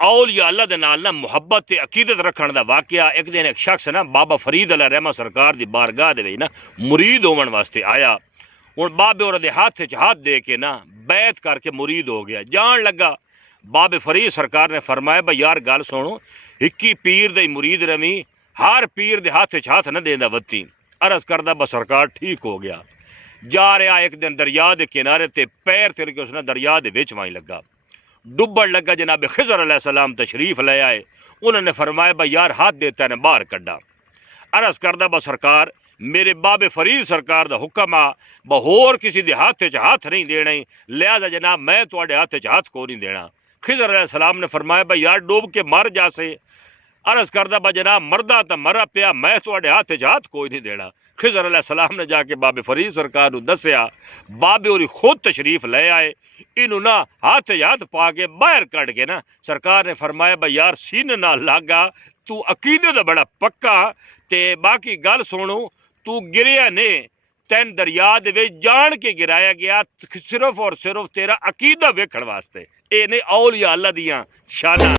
اولیاء اللہ دے نال نا محبت تے عقیدت رکھن دا واقعہ، ایک دن ایک شخص نا بابا فرید علیہ رحمہ سرکار دی بارگاہ دے وچ نا مرید ہون واسطے آیا۔ ہن بابے اور دے ہاتھ وچ ہاتھ دے کے نا بیعت کر کے مرید ہو گیا۔ جان لگا بابے فرید سرکار نے فرمایا بھائی یار گل سنو، ہکی پیر دے مرید رمی، ہر پیر دے ہاتھ وچ ہاتھ نہ دیندا وتی۔ عرض کردہ بس سرکار ٹھیک ہو گیا۔ جا رہا ایک دن دریا دے کنارے تے پیر تر کے اس نے دریا دے وچ وائیں لگا، ڈبڑ لگا۔ جناب خضر علیہ السلام تشریف لے آئے، انہوں نے فرمایا بھائی یار ہاتھ دیتا ہے نے باہر کڈا۔ عرض کردہ با سرکار میرے بابے فرید سرکار دا حکم آ بہور کسی دے ہاتھ وچ ہاتھ نہیں دینا، لہذا جناب میں تواڈے ہاتھ وچ ہاتھ کو نہیں دینا۔ خضر علیہ السلام نے فرمایا بھائی یار ڈوب کے مر جاسے۔ عرض کردہ با جناب مردہ تا مرا پیا، میں تواڈے ہاتھ وچ ہاتھ کوئی نہیں دینا۔ خضر علیہ السلام نے جا کے بابے فرید سرکار نو دسیا، بابے اور خود تشریف لے آئے، انہوں نا ہاتھ ہاتھ پا کے باہر کٹ کے نا سرکار نے فرمایا بھائی یار سینے نہ لاگا، تو عقیدے دا بڑا پکا تے باقی گل سنو، تو گریا نے تین دریا دے وچ جان کے گرایا گیا صرف اور صرف تیرا عقیدہ ویکھن واسطے۔ اے نے اولیاء اللہ دیاں شاناں۔